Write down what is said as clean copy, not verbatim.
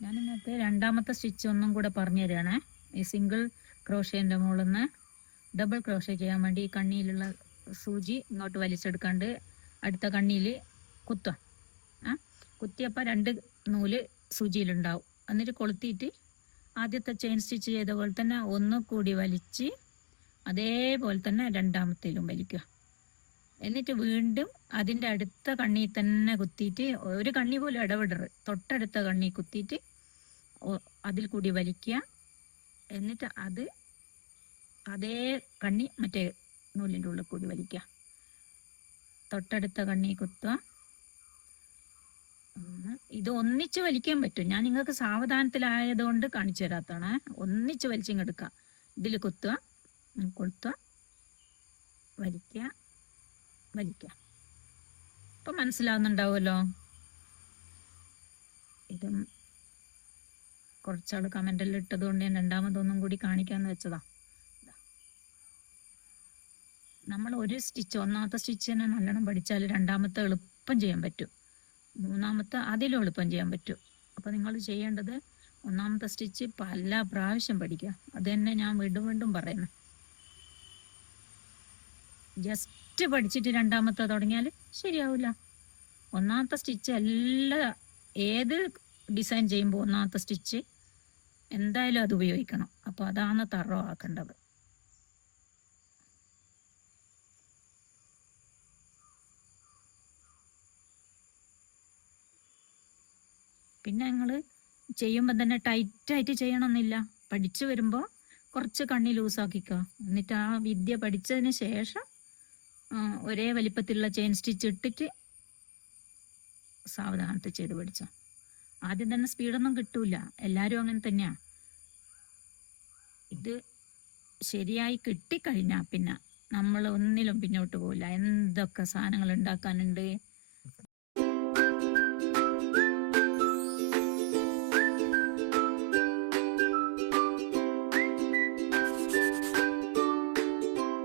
ഞാൻ നിങ്ങൾക്ക് രണ്ടാമത്തെ സ്റ്റിച്ച് ഒന്നും കൂടെ പറഞ്ഞു തരികയാണേ. ഈ സിംഗിൾ ക്രോഷേൻ്റെ മുകളിൽ നിന്ന് ഡബിൾ ക്രോഷേ ചെയ്യാൻ വേണ്ടി ഈ കണ്ണിയിലുള്ള സൂചി ഇങ്ങോട്ട് വലിച്ചെടുക്കാണ്ട് അടുത്ത കണ്ണിയിൽ കുത്തുക. കുത്തിയപ്പോൾ 2 നൂല് സൂചിയിലുണ്ടാവും. എന്നിട്ട് കൊളുത്തിയിട്ട് ആദ്യത്തെ ചെയിൻ സ്റ്റിച്ച് ചെയ്ത പോലെ തന്നെ ഒന്നുകൂടി വലിച്ച് അതേപോലെ തന്നെ രണ്ടാമത്തേലും വലിക്കുക. എന്നിട്ട് വീണ്ടും അതിൻ്റെ അടുത്ത കണ്ണി തന്നെ കുത്തിയിട്ട് ഒരു കണ്ണി പോലും ഇടവിടരുത്, തൊട്ടടുത്ത കണ്ണി കുത്തിയിട്ട് അതിൽ കൂടി വലിക്കുക. എന്നിട്ട് അതേ കണ്ണി മറ്റേ നൂലിൻ്റെ ഉള്ളിൽ കൂടി വലിക്കുക. തൊട്ടടുത്ത കണ്ണി കുത്തുക. ഇത് ഒന്നിച്ച് വലിക്കാൻ പറ്റും. ഞാൻ നിങ്ങൾക്ക് സാവധാനത്തിലായതുകൊണ്ട് കാണിച്ചു തരാത്താണ്. ഒന്നിച്ച് വലിച്ചിങ്ങെടുക്കുക. ഇതിൽ കുത്തുക, കൊളുത്തുക, വലിക്കുക, വലിക്കുക. ഇപ്പം മനസ്സിലാവുന്നുണ്ടാവുമല്ലോ. ഇതും കുറച്ചാൾ കമൻ്റെല്ലാം ഇട്ടത് കൊണ്ട് ഞാൻ രണ്ടാമതൊന്നും കൂടി കാണിക്കാമെന്ന് വെച്ചതാ. നമ്മൾ ഒരു സ്റ്റിച്ച്, ഒന്നാമത്തെ സ്റ്റിച്ച് തന്നെ നല്ലോണം പഠിച്ചാൽ രണ്ടാമത്തെ എളുപ്പം ചെയ്യാൻ പറ്റും, മൂന്നാമത്തെ അതിലും എളുപ്പം ചെയ്യാൻ പറ്റും. അപ്പോൾ നിങ്ങൾ ചെയ്യേണ്ടത് ഒന്നാമത്തെ സ്റ്റിച്ച് പല പ്രാവശ്യം പഠിക്കുക. അത് തന്നെ ഞാൻ വീണ്ടും വീണ്ടും പറയുന്നു. ജസ്റ്റ് പഠിച്ചിട്ട് രണ്ടാമത്തെ തുടങ്ങിയാൽ ശരിയാവില്ല. ഒന്നാമത്തെ സ്റ്റിച്ച് ഏത് ഡിസൈൻ ചെയ്യുമ്പോൾ ഒന്നാമത്തെ സ്റ്റിച്ച് എന്തായാലും അത് ഉപയോഗിക്കണം. അപ്പോൾ അതാണ് തറോ ആക്കേണ്ടത്. പിന്നെ നിങ്ങൾ ചെയ്യുമ്പോൾ തന്നെ ടൈറ്റായിട്ട് ചെയ്യണമെന്നില്ല. പഠിച്ചു വരുമ്പോൾ കുറച്ച് കണ്ണി ലൂസാക്കിക്കുക. എന്നിട്ട് ആ വിദ്യ പഠിച്ചതിന് ശേഷം ഒരേ വലിപ്പത്തിലുള്ള ചെയിൻ സ്റ്റിച്ച് ഇട്ടിട്ട് സാവധാനത്തിൽ ചെയ്ത് പഠിച്ചോ. ആദ്യം തന്നെ സ്പീഡൊന്നും കിട്ടൂല, എല്ലാവരും അങ്ങനെ തന്നെയാണ്. ഇത് ശരിയായി കിട്ടിക്കഴിഞ്ഞാൽ പിന്നെ നമ്മൾ ഒന്നിലും പിന്നോട്ട് പോവില്ല. എന്തൊക്കെ സാധനങ്ങൾ ഉണ്ടാക്കാനുണ്ട്,